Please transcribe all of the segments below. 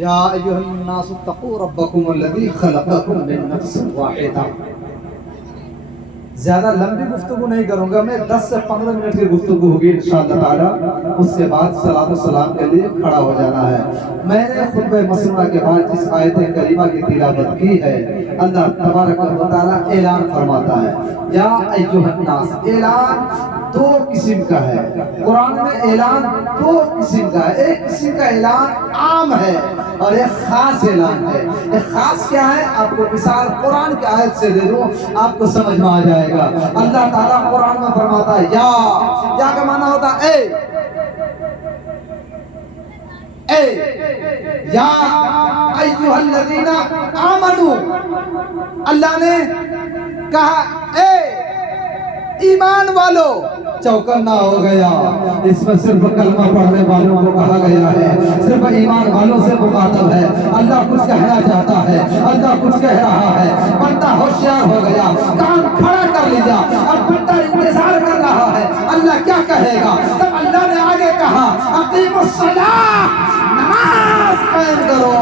یا ایھا الناس اتقوا ربکم الذی خلقکم من نفس واحدہ. زیادہ لمبی گفتگو نہیں کروں گا میں، 10 سے 15 منٹ کی گفتگو ہوگی انشاءاللہ تعالی. اس کے بعد صلاۃ و سلام کے لیے کھڑا ہو جانا ہے. میں نے خطبہ مسنونہ کے بعد جس آیت کریمہ کی تلاوت کی ہے، اللہ تبارک و تعالی اعلان فرماتا ہے یا ایھا الناس. اعلان دو قسم کا ہے قرآن میں. اعلان دو قسم کا ہے. ایک قسم کا اعلان عام ہے اور ایک خاص اعلان ہے. ایک خاص کیا ہے؟ آپ کو مثال قرآن کی آیت سے دے دوں، آپ کو سمجھ میں آ جائے گا. اللہ تعالیٰ قرآن میں فرماتا ہے یا کا معنی ہوتا ہے اے یا ایھا الذین آمنو. اللہ نے کہا اے ایمان والو. چوکنا ہو گیا. اس میں صرف کلمہ پڑھنے والوں کو کہا گیا ہے، صرف ایمان والوں سے مخاطب ہے. اللہ کچھ کہنا چاہتا ہے، اللہ کچھ کہہ رہا ہے. بندہ ہوشیار ہو گیا، کان کھڑا کر لیا. اب بندہ انتظار کر رہا ہے اللہ کیا کہے گا. تب اللہ نے آگے کہا اقیموا الصلاۃ، نماز قائم کرو.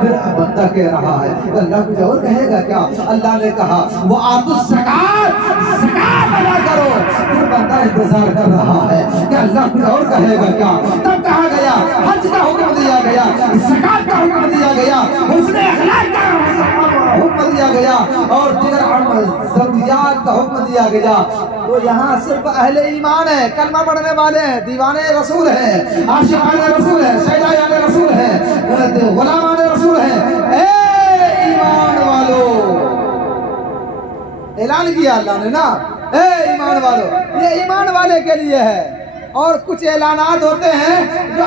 پھر بندہ کہہ رہا ہے اللہ کچھ اور کہے گا کیا. اللہ نے کہا وآتوا الزکاۃ، زکات ادا کرو. پھر بندہ انتظار کر رہا ہے کہ اللہ کچھ اور کہے گا کیا. تب کہا گیا حج کا حکم دیا گیا، زکات کا حکم دیا گیا، حسن اخلاق کا حکم دیا گیا اور دیگر ضروریات کا حکم دیا گیا. تو یہاں صرف اہل ایمان ہے، کلمہ پڑھنے والے ہیں، دیوانے رسول ہیں، عاشقان رسول ہیں، شیدائان رسول ہیں، غلامان رسول ہیں. اے ایمان والو. اعلان کیا اللہ نے نا، اے ایمان والو. یہ ایمان والے کے لیے ہے. اور کچھ اعلانات ہوتے ہیں جو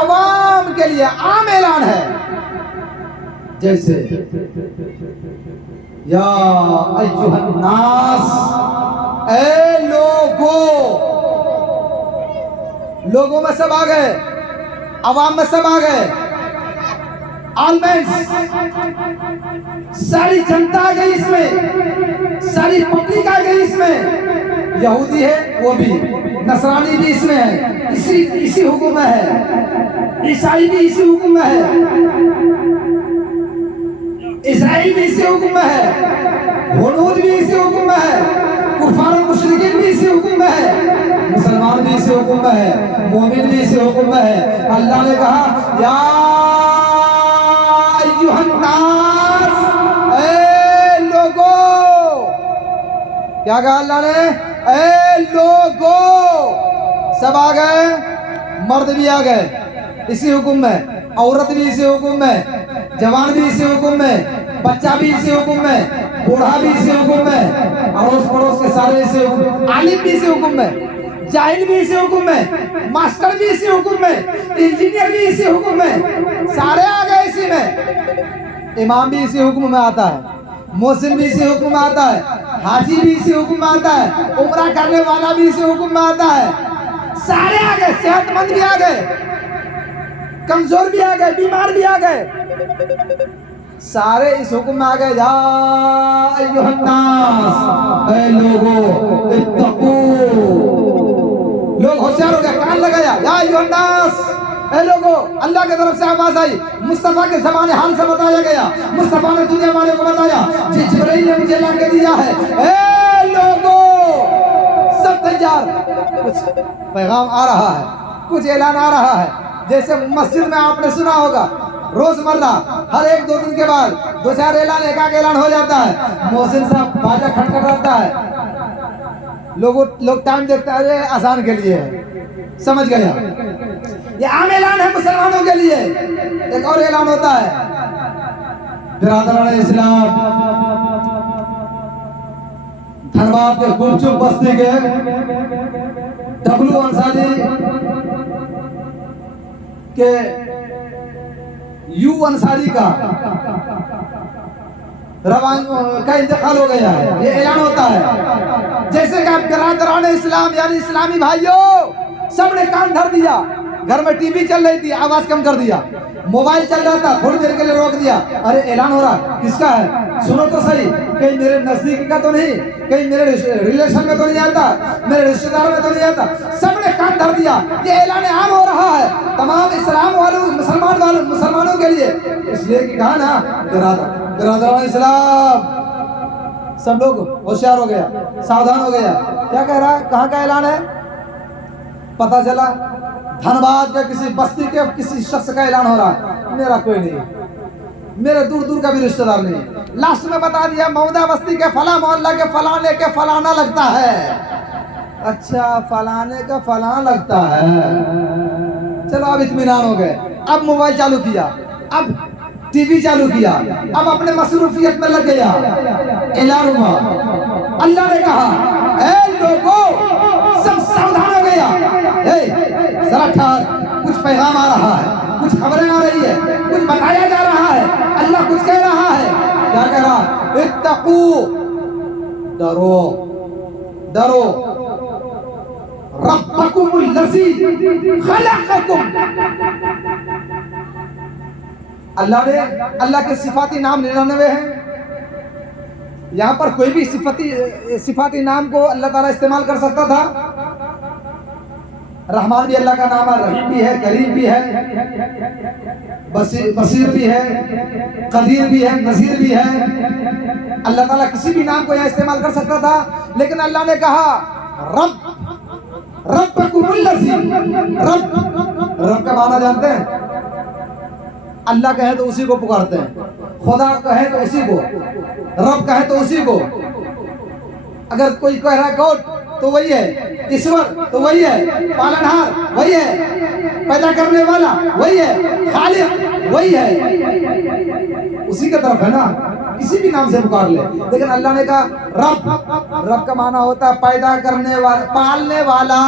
عوام کے لیے عام اعلان ہے، جیسے یا ایھا الناس، اے لوگوں میں سب آ گئے، عوام میں سب آ گئے. ساری جنتا آ گئی اس میں، ساری پبلک آ گئی اس میں. یہودی ہے وہ بھی، نصرانی بھی اس میں ہے، اسی حکم میں ہے. عیسائی بھی اسی حکم میں ہے، اسرائیل بھی اسی حکم میں ہے، ہنود بھی اسی حکم میں ہے، کفار و مشرکین بھی اسی حکم میں ہے، مسلمان بھی اسی حکم میں ہے، مومن بھی اسی حکم میں ہے. اللہ نے کہا یا ایھا الناس، اے لوگو. کیا کہا اللہ نے؟ اے لوگو. سب آ گئے، مرد بھی آ گئے اسی حکم میں، عورت بھی اسی حکم میں، جوان بھی اسی حکم میں، بچہ بھی اسی حکم میں، بوڑھا بھی اسی حکم میں، اڑوس پڑوس کے سارے اسی حکم میں، عالم بھی اسی حکم میں، جاہل بھی اسی حکم میں، ماسٹر بھی اسی حکم میں، انجینئر بھی اسی حکم میں. سارے آ گئے اسی میں. امام بھی اسی حکم میں آتا ہے، محسن بھی اسی حکم میں آتا ہے، حاجی بھی اسی حکم میں آتا ہے، عمرہ کرنے والا بھی اسی حکم میں آتا ہے. سارے آ گئے، صحت مند بھی آ گئے، کمزور بھی آ گئے، بیمار بھی آ گئے، سارے اس حکم میں آ گئے. یا ایھا الناس، اے لوگو اتقو. لوگ ہوشیار ہو گئے، کان لگایا یا ایھا الناس، اے لوگو. اللہ کی طرف سے آواز آئی، مصطفیٰ کے زبان حال سے بتایا گیا، مصطفیٰ نے دنیا والے کو بتایا جی جبرائیل نے مجھے لا کے دیا ہے. اے لوگو، سب تیار. کچھ پیغام آ رہا ہے، کچھ اعلان آ رہا ہے. جیسے مسجد میں آپ نے سنا ہوگا روز مرہ ہر ایک 2 دن کے بعد 2-4 اعلان، ایک اعلان ہو جاتا ہے. محسن صاحب باجا کھٹکھٹاتا ہے، لوگ ٹائم دیکھتے ہیں اذان کے لیے ہے. سمجھ گیا؟ یہ عام اعلان ہے مسلمانوں کے لیے. ایک اور اعلان ہوتا ہے برادران اسلام، دھنباد کے گلچپ بستی کے ڈبلو انصاری کے یو انصاری کا انتقال ہو گیا ہے. یہ اعلان ہوتا ہے. جیسے کہ برادران اسلام یعنی اسلامی بھائیوں، سب نے کان دھر دیا. گھر میں ٹی وی چل رہی تھی، آواز کم کر دیا. موبائل چل رہا تھا، تھوڑی دیر کے لیے روک دیا. ارے اعلان ہو رہا، کس کا ہے؟ سنو تو صحیح، کہیں میرے نزدیک کا تو نہیں، کہیں میرے ریلیشن میں تو نہیں آتا، میرے رشتہ دار میں تو نہیں آتا. سب نے کان دھر دیا. یہ اعلان عام ہو رہا ہے تمام اسلام والوں مسلمانوں کے لیے، اس لیے کہ کہا نا برادران اسلام. سب لوگ ہوشیار ہو گیا، ساودھان ہو گیا. کیا کہہ رہا ہے؟ کہاں کا اعلان ہے؟ پتا چلا دھنباد کے کسی بستی کے کسی شخص کا اعلان ہو رہا ہے. میرا کوئی نہیں، میرے دور دور کا بھی رشتہ دار نہیں. لاسٹ میں بتا دیا مودہ بستی کے فلاں محلہ کے فلانے کے فلانا لگتا ہے. اچھا فلانے کا فلاں لگتا ہے. چلو اب اطمینان ہو گئے. اب موبائل چالو کیا، اب ٹی وی چالو کیا، اب اپنے مصروفیت میں لگ گیا. اعلان ہوا، اللہ نے کہا اے لوگوں سب ساودھان ہو گیا. ذرا ٹھہر، کچھ پیغام آ رہا ہے، کچھ خبریں آ رہی ہے، کچھ بتایا جا رہا ہے. اللہ کچھ کہہ رہا ہے. کیا کہہ رہا؟ اتقوا، ڈرو ڈرو ربکم الذی خلقکم. اللہ کے صفاتی نام 99 ہیں. یہاں پر کوئی بھی صفاتی نام کو اللہ تعالیٰ استعمال کر سکتا تھا. رحمان بھی اللہ کا نام ہے، رحیم بھی ہے، کریم بھی ہے، بصیر بھی ہے، قدیر بھی ہے، نذیر بھی ہے. اللہ تعالیٰ کسی بھی نام کو یہاں استعمال کر سکتا تھا، لیکن اللہ نے کہا ربکم الذی. رب کا معنی جانتے ہیں؟ اللہ کہے تو اسی کو پکارتے ہیں، خدا کہے تو اسی کو، رب کہے تو اسی کو. اگر کوئی کہہ رہا ہے گاڈ تو وہی ہے، ایشور تو وہی ہے، پالنہار وہی ہے، پیدا کرنے والا وہی ہے، خالق وہی ہے، اسی کی طرف ہے نا. کسی بھی نام سے پکار لے. لیکن اللہ نے کہا رب. رب کا معنی ہوتا ہے پیدا کرنے والا، پالنے والا.